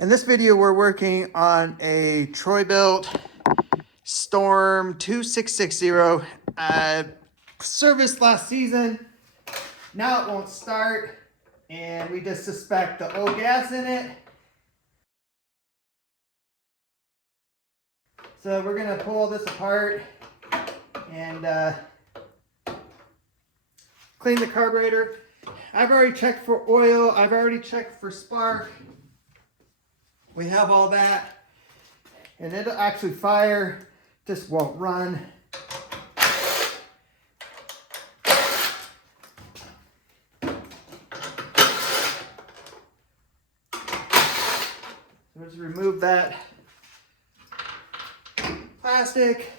In this video, we're working on a Troy Bilt Storm 2660. Serviced last season. Now it won't start, and we just suspect the old gas in it. So we're gonna pull this apart and clean the carburetor. I've already checked for oil. I've already checked for spark. We have all that, and it'll actually fire, just won't run. So let's remove that plastic.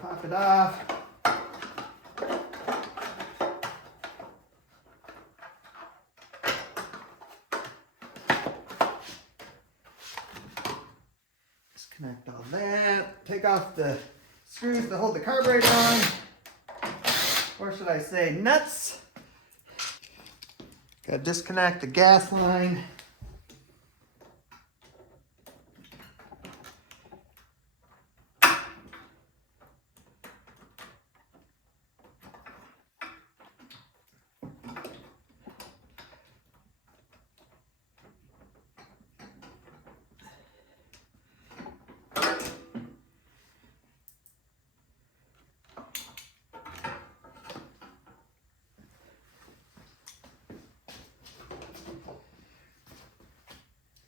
Pop it off. Disconnect all that. Take off the screws to hold the carburetor on. Or should I say nuts. Got to disconnect the gas line.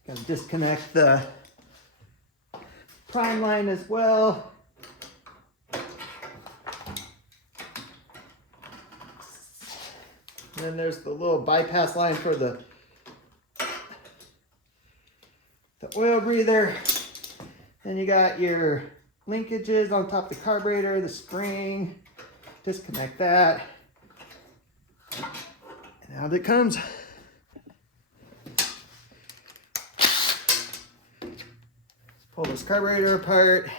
Got to disconnect the prime line as well. And then there's the little bypass line for the oil breather. Then you got your linkages on top of the carburetor, the spring. Disconnect that. And out it comes. Pull this carburetor apart.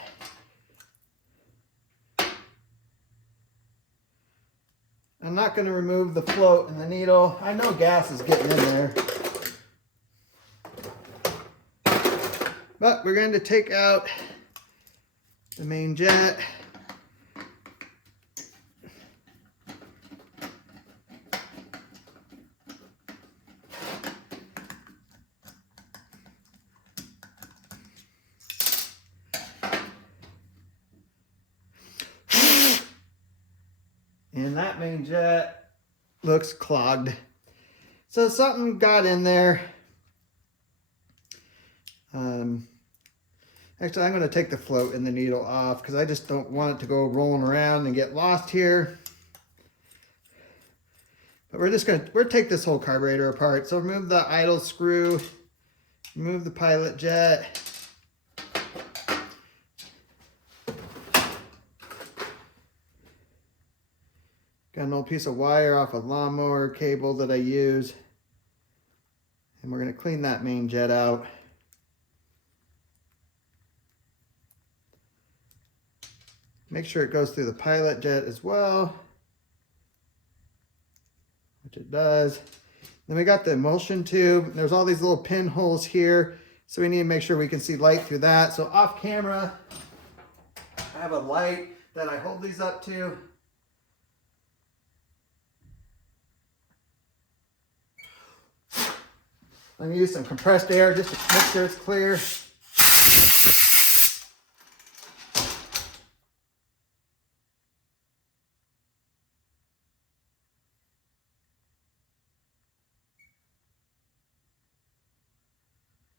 I'm not going to remove the float and the needle. I know gas is getting in there. But we're going to take out the main jet. And that main jet looks clogged. So something got in there. Actually, I'm going to take the float and the needle off because I just don't want it to go rolling around and get lost here. But we're take this whole carburetor apart. So remove the idle screw, remove the pilot jet. Got an old piece of wire off a lawnmower cable that I use. And we're going to clean that main jet out. Make sure it goes through the pilot jet as well, which it does. Then we got the emulsion tube. There's all these little pinholes here, so we need to make sure we can see light through that. So off camera, I have a light that I hold these up to. I'm going to use some compressed air just to make sure it's clear.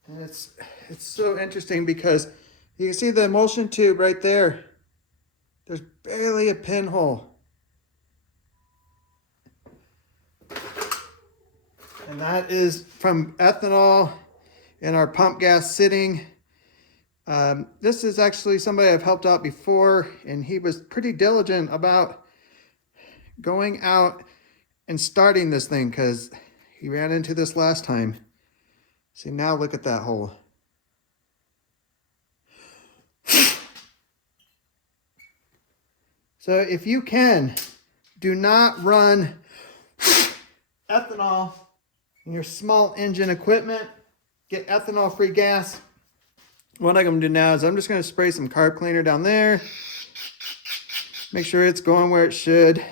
And it's so interesting because you can see the emulsion tube right there. There's barely a pinhole. And that is from ethanol in our pump gas sitting. This is actually somebody I've helped out before, and he was pretty diligent about going out and starting this thing because he ran into this last time. See, now look at that hole. So if you can, do not run ethanol ethanol in your small engine equipment, get ethanol-free gas. What I'm going to do now is I'm just going to spray some carb cleaner down there. Make sure it's going where it should.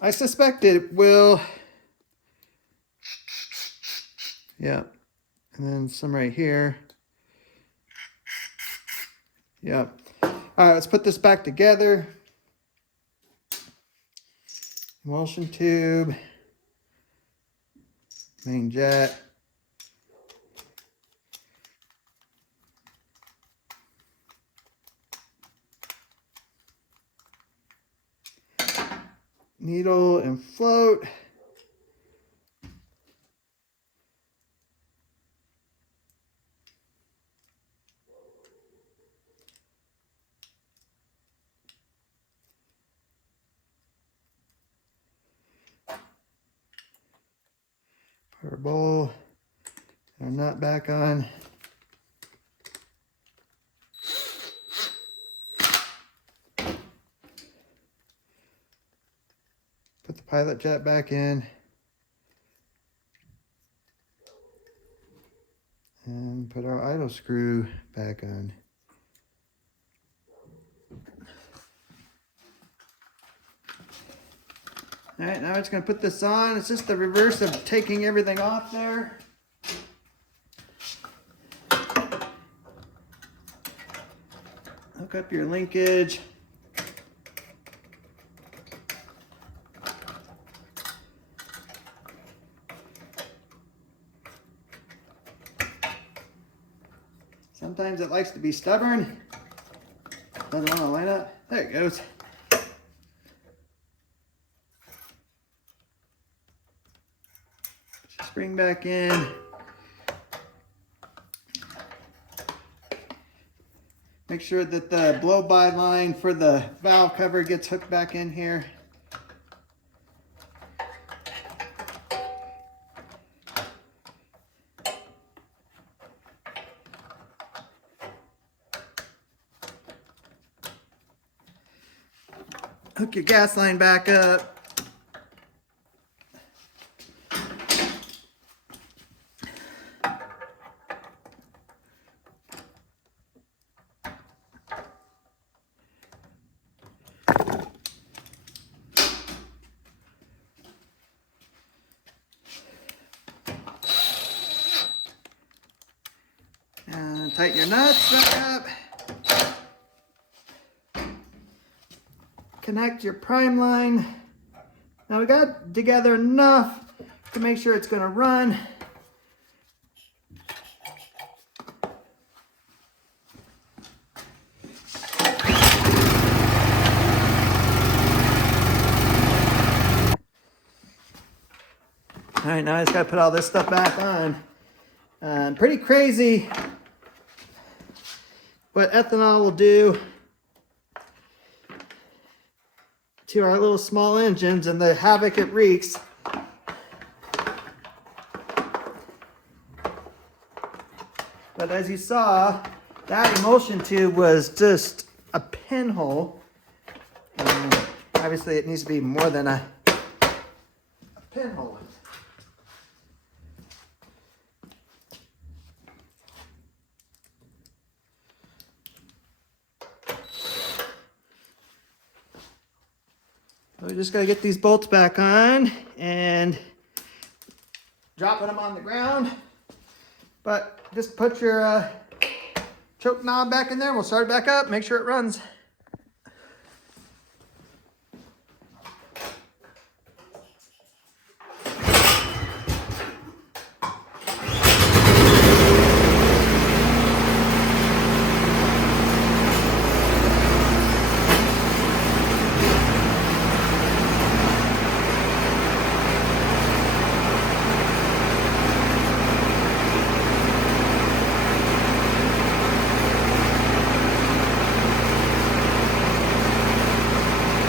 I suspect it will. Yeah. And then some right here. Yeah. All right, let's put this back together. Emulsion tube. Main jet. Needle and float. Put our bowl and our nut back on. Put the pilot jet back in. And put our idle screw back on. All right, now we're just going to put this on. It's just the reverse of taking everything off there. Hook up your linkage. Sometimes it likes to be stubborn. Doesn't want to line up. There it goes. Spring back in. Make sure that the blow-by line for the valve cover gets hooked back in here. Hook your gas line back up. And tighten your nuts back up. Connect your prime line. Now we got together enough to make sure it's going to run. All right, now I just got to put all this stuff back on. Pretty crazy what ethanol will do to our little small engines and the havoc it wreaks. But as you saw, that emulsion tube was just a pinhole. And obviously it needs to be more than a pinhole. We just got to get these bolts back on and dropping them on the ground. But just put your choke knob back in there. We'll start it back up. Make sure it runs.